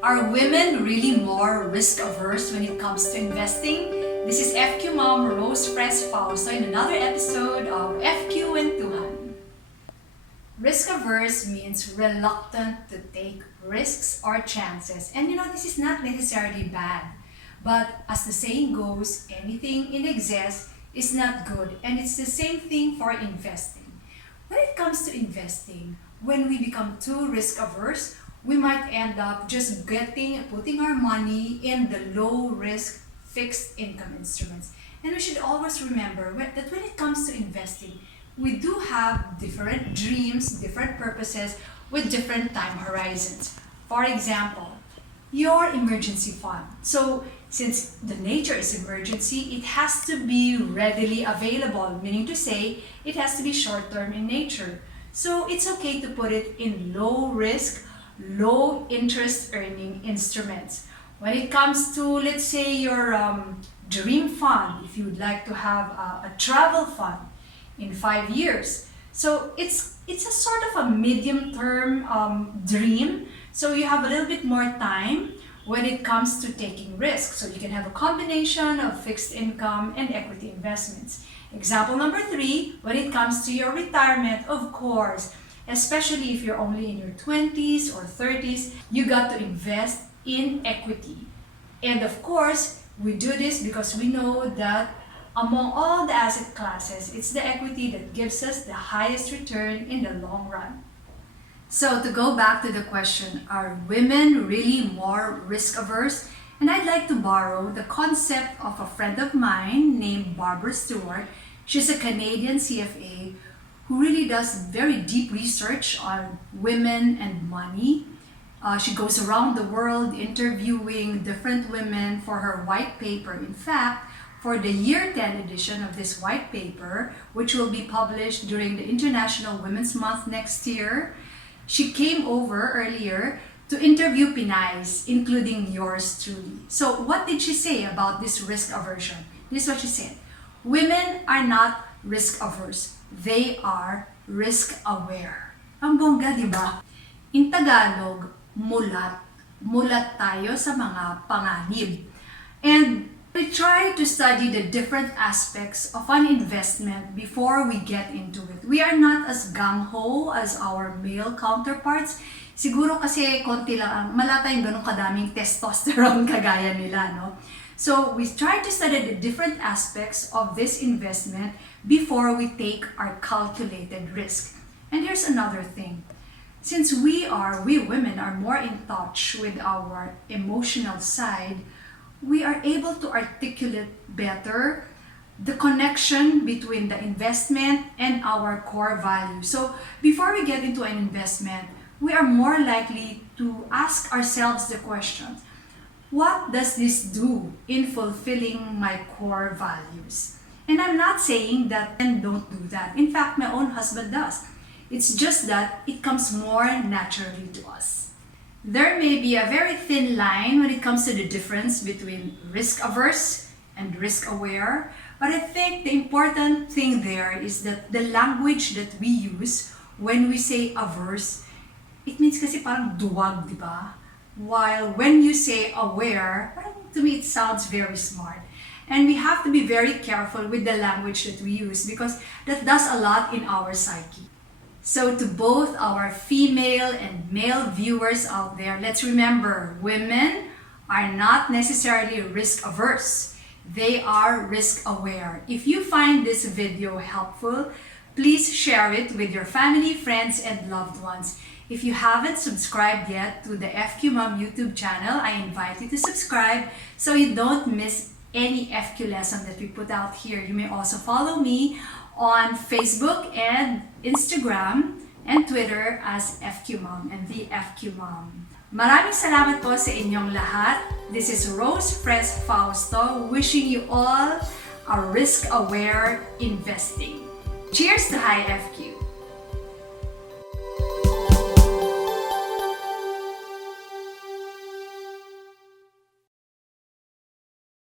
Are women really more risk-averse when it comes to investing? This is FQ Mom Rose Fausto in another episode of FQwentuhan. Risk-averse means reluctant to take risks or chances. And this is not necessarily bad. But as the saying goes, anything in excess is not good. And it's the same thing for investing. When it comes to investing, when we become too risk-averse, we might end up just putting our money in the low-risk fixed income instruments. And we should always remember that when it comes to investing, we do have different dreams, different purposes with different time horizons. For example, your emergency fund. So since the nature is emergency, it has to be readily available, meaning to say it has to be short-term in nature. So it's okay to put it in low-risk, low interest earning instruments. When it comes to, let's say, your dream fund, if you would like to have a travel fund in 5 years. So it's a sort of a medium term dream. So you have a little bit more time when it comes to taking risks. So you can have a combination of fixed income and equity investments. Example number 3, when it comes to your retirement, of course, especially if you're only in your 20s or 30s, you got to invest in equity. And of course, we do this because we know that among all the asset classes, it's the equity that gives us the highest return in the long run. So to go back to the question, are women really more risk-averse? And I'd like to borrow the concept of a friend of mine named Barbara Stewart. She's a Canadian CFA who really does very deep research on women and money. She goes around the world interviewing different women for her white paper. In fact, for the year 10 edition of this white paper, which will be published during the International Women's Month next year, she came over earlier to interview Pinays, including yours truly. So what did she say about this risk aversion? This is what she said. Women are not risk averse. They are risk-aware. Ang bongga, di ba? In Tagalog, mulat. Mulat tayo sa mga panganib. And we try to study the different aspects of an investment before we get into it. We are not as gung-ho as our male counterparts. Siguro kasi konti lang, wala tayong ganun kadaming testosterone kagaya nila, no? So we try to study the different aspects of this investment before we take our calculated risk. And here's another thing. Since we women are more in touch with our emotional side, we are able to articulate better the connection between the investment and our core value. So before we get into an investment, we are more likely to ask ourselves the question, what does this do in fulfilling my core values? And I'm not saying that men don't do that. In fact, my own husband does. It's just that it comes more naturally to us. There may be a very thin line when it comes to the difference between risk-averse and risk-aware. But I think the important thing there is that the language that we use when we say averse, it means kasi parang duwag, di ba? While when you say aware, to me it sounds very smart. And we have to be very careful with the language that we use because that does a lot in our psyche. So to both our female and male viewers out there, let's remember, women are not necessarily risk averse. They are risk aware. If you find this video helpful, please share it with your family, friends, and loved ones. If you haven't subscribed yet to the FQ Mom YouTube channel, I invite you to subscribe so you don't miss any FQ lesson that we put out here. You may also follow me on Facebook and Instagram and Twitter as FQ Mom and the FQ Mom. Maraming salamat po sa inyong lahat. This is Rose Fausto wishing you all a risk-aware investing. Cheers to high FQ!